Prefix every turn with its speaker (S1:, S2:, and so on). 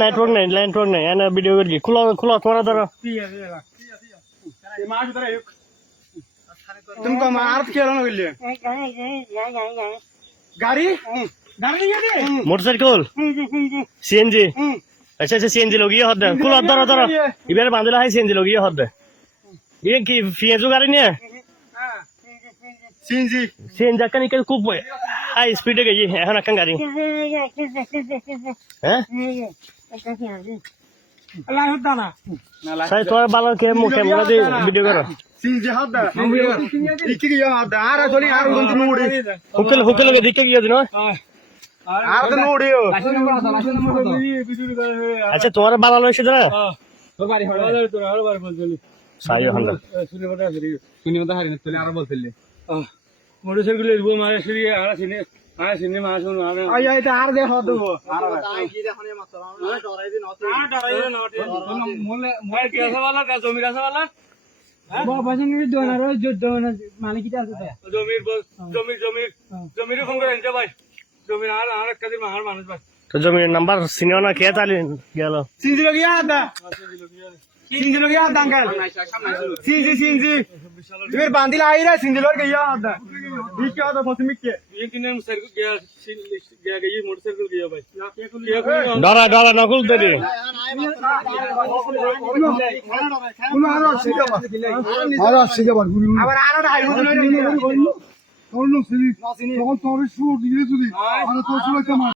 S1: Network নাই network নাই এনে ভিডিও করে খোলা খোলা তোমার ধরো
S2: তুমি তো আর খেলো না বললে গাড়ি
S1: মোটরসাইকেল সিএনজি আচ্ছা আচ্ছা সিএনজি লগিয়ে হদ কুলত ধরো ধরো এবার বান্ধলা হয় সিএনজি লগিয়ে হদ ইয়ে কি ফিয়াজু গাড়ি নিয়ে?
S2: সিনজি
S1: সিএনজি একটা নিকে খুব হাই স্পিডে গেছি। এখন একটা গাড়ি। হ্যাঁ?
S2: আল্লাহ দানা
S1: সাই তোমার ভালো কে ক্যামেরা দিয়ে ভিডিও করো।
S2: আর চলি আর উড়ন্ত নুড়ি
S1: হুকেল হুকেল দিকে গিয়ে দিন
S2: আর তো নুড়ি
S1: আচ্ছা তোমার ভালো লইছে না সাই হন্ডা
S3: মোটরসাইকেল এরবো মারা সিঁড়ি আর সিনে আর সিনে মারা শুনো আর
S2: আই আই আর দে হাত দেবো
S3: মোর কি আছে वाला का জমির আছে वाला জমির বস জমির জমির জমির ফোন করে আনতে ভাই জমির আর আর এক কাদির মাহার মানুষ ভাই
S1: তো জমির নাম্বার সিনিয়র না কে তালি গেল
S2: সিনজি লগি হাত সিনজি লগি হাত আঙ্কেল সিনজি সিনজি তুমি বান্দিলা আই রে সিনজি ಬೇಕಾದ ಮಸಮಿಕ್ಕೆ
S3: ಏಕಿನ ಸರ್ಗು ಗ್ಯಾಗಿ ಮೋಟರ್ಸೈಕಲ್ ಗಿಯೋ ಬೈ ಡಾರ ಡಾರ ನಕುಲ್ ತಡಿ কোন
S1: আর শিখাব আর শিখাব
S2: আবার আর আর হাইবো না
S4: তখন তোর সুর দিলে যদি আর তোর সুর কেমন